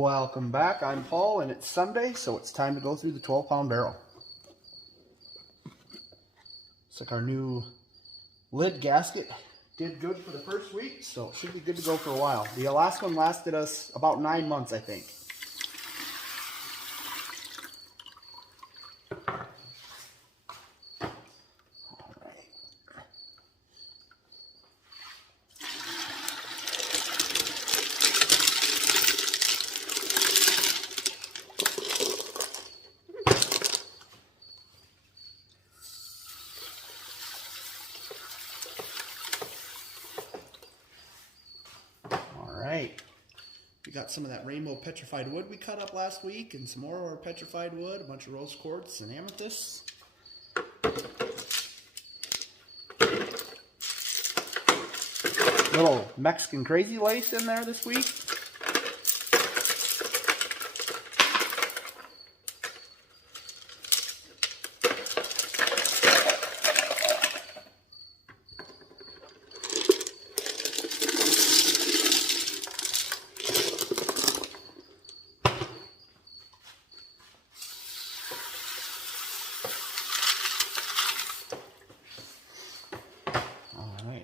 Welcome back. I'm Paul, and it's Sunday, so it's time to go through the 12-pound barrel. Looks like our new lid gasket did good for the first week, so it should be good to go for a while. The last one lasted us about 9 months, I think. We got some of that rainbow petrified wood we cut up last week, and some more of our petrified wood, a bunch of rose quartz and amethysts. Little Mexican crazy lace in there this week.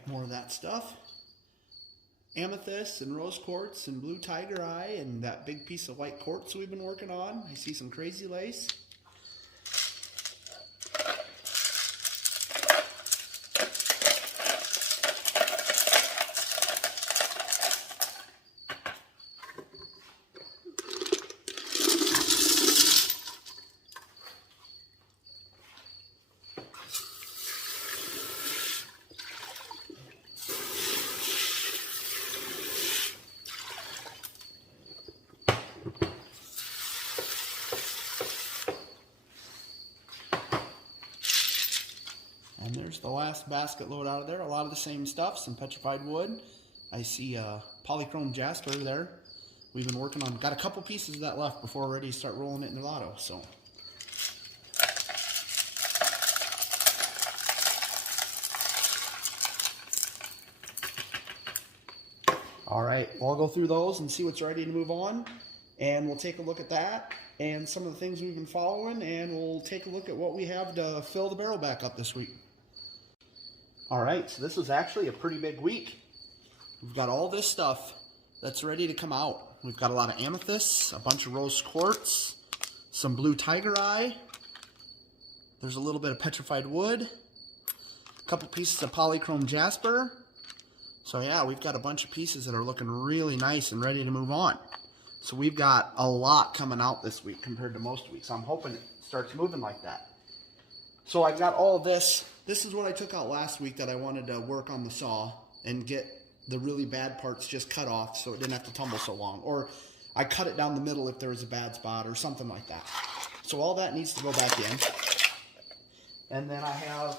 More of that stuff. Amethyst and rose quartz and blue tiger eye and that big piece of white quartz we've been working on. I see some crazy lace. And there's the last basket load out of there. A lot of the same stuff, some petrified wood. I see polychrome jasper there. We've been working on, got a couple pieces of that left before we're ready to start rolling it in the lotto. So. All right, well, I'll go through those and see what's ready to move on. And we'll take a look at that and some of the things we've been following, and we'll take a look at what we have to fill the barrel back up this week. All right, so this was actually a pretty big week. We've got all this stuff that's ready to come out. We've got a lot of amethysts, a bunch of rose quartz, some blue tiger eye. There's a little bit of petrified wood, a couple pieces of polychrome jasper. So yeah, we've got a bunch of pieces that are looking really nice and ready to move on. So we've got a lot coming out this week compared to most weeks. I'm hoping it starts moving like that. So I've got all of this. This is what I took out last week that I wanted to work on the saw and get the really bad parts just cut off so it didn't have to tumble so long. Or I cut it down the middle if there was a bad spot or something like that. So all that needs to go back in. And then I have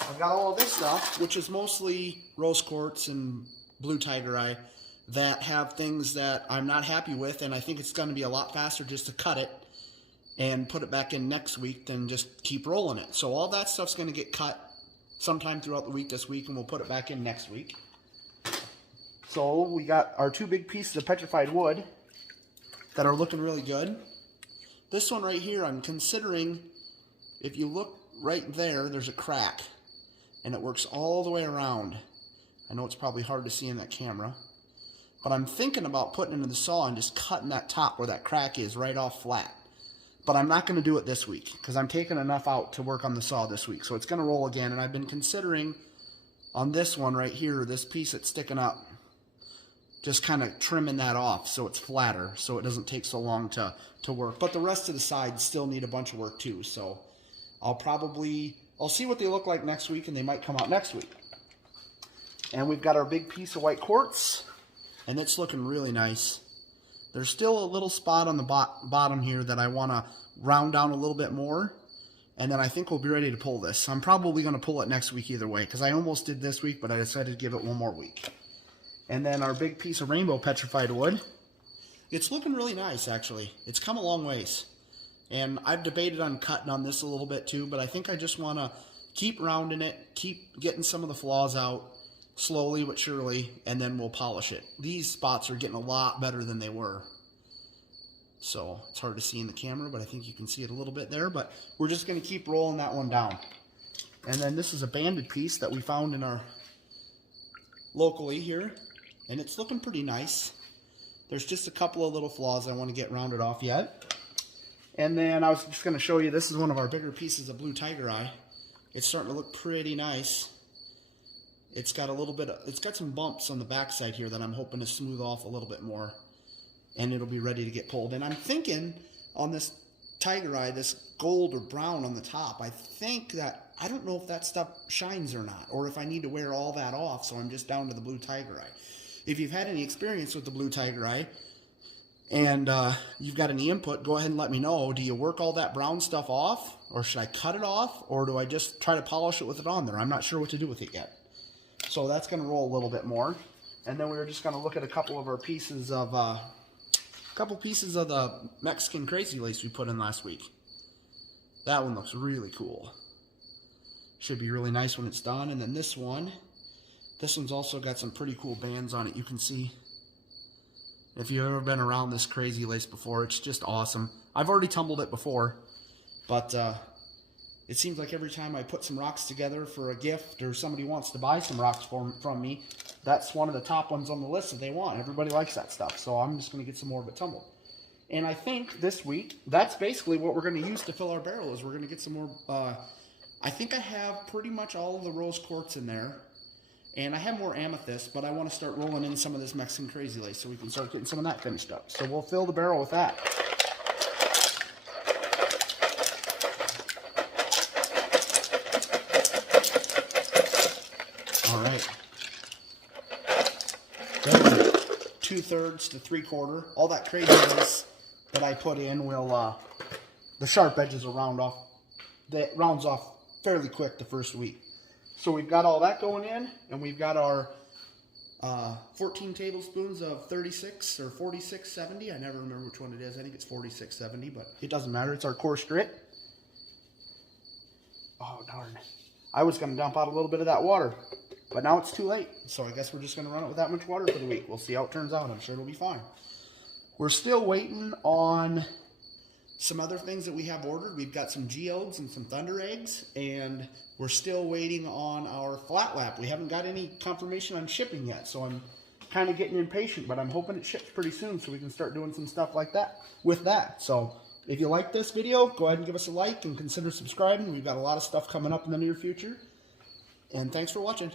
I've got all of this stuff, which is mostly rose quartz and blue tiger eye, that have things that I'm not happy with, and I think it's going to be a lot faster just to cut it and put it back in next week than just keep rolling it. So all that stuff's going to get cut sometime throughout the week this week, and we'll put it back in next week. So we got our two big pieces of petrified wood that are looking really good. This one right here, I'm considering, if you look right there, there's a crack, and it works all the way around. I know it's probably hard to see in that camera, but I'm thinking about putting it into the saw and just cutting that top where that crack is right off flat. But I'm not going to do it this week because I'm taking enough out to work on the saw this week. So it's going to roll again, and I've been considering on this one right here, this piece that's sticking up, just kind of trimming that off so it's flatter, so it doesn't take so long to work. But the rest of the sides still need a bunch of work too. So I'll see what they look like next week, and they might come out next week. And we've got our big piece of white quartz, and it's looking really nice. There's still a little spot on the bottom here that I want to round down a little bit more, and then I think we'll be ready to pull this. I'm probably going to pull it next week either way, because I almost did this week, but I decided to give it one more week. And then our big piece of rainbow petrified wood. It's looking really nice, actually. It's come a long ways. And I've debated on cutting on this a little bit too, but I think I just want to keep rounding it, keep getting some of the flaws out slowly but surely, and then we'll polish it. These spots are getting a lot better than they were. So it's hard to see in the camera, but I think you can see it a little bit there. But we're just going to keep rolling that one down. And then this is a banded piece that we found in our locally here, and it's looking pretty nice. There's just a couple of little flaws I want to get rounded off yet. And then I was just going to show you, this is one of our bigger pieces of blue tiger eye. It's starting to look pretty nice. It's got a little bit of, it's got some bumps on the backside here that I'm hoping to smooth off a little bit more, and it'll be ready to get pulled. And I'm thinking on this tiger eye, this gold or brown on the top, I think that, I don't know if that stuff shines or not, or if I need to wear all that off, so I'm just down to the blue tiger eye. If you've had any experience with the blue tiger eye, and you've got any input, go ahead and let me know. Do you work all that brown stuff off, or should I cut it off, or do I just try to polish it with it on there? I'm not sure what to do with it yet. So that's going to roll a little bit more. And then we're just going to look at a couple of our pieces of, the Mexican crazy lace we put in last week. That one looks really cool. Should be really nice when it's done. And then this one's also got some pretty cool bands on it. You can see, if you've ever been around this crazy lace before, it's just awesome. I've already tumbled it before, but it seems like every time I put some rocks together for a gift, or somebody wants to buy some rocks from me, that's one of the top ones on the list that they want. Everybody likes that stuff, so I'm just going to get some more of it tumbled. And I think this week, that's basically what we're going to use to fill our barrel, is we're going to get some more, I think I have pretty much all of the rose quartz in there. And I have more amethyst, but I want to start rolling in some of this Mexican crazy lace so we can start getting some of that finished up. So we'll fill the barrel with that. All right. Then 2/3 to 3/4. All that crazy lace that I put in will, the sharp edges will round off. That rounds off fairly quick the first week. So we've got all that going in, and we've got our 14 tablespoons of 36 or 4670. I never remember which one it is. I think it's 4670, but it doesn't matter. It's our coarse grit. Oh, darn. I was going to dump out a little bit of that water, but now it's too late. So I guess we're just going to run it with that much water for the week. We'll see how it turns out. I'm sure it'll be fine. We're still waiting on some other things that we have ordered. We've got some geodes and some thunder eggs, and we're still waiting on our flat lap. We haven't got any confirmation on shipping yet, so I'm kind of getting impatient, but I'm hoping it ships pretty soon so we can start doing some stuff like that with that. So if you like this video, go ahead and give us a like and consider subscribing. We've got a lot of stuff coming up in the near future. And thanks for watching.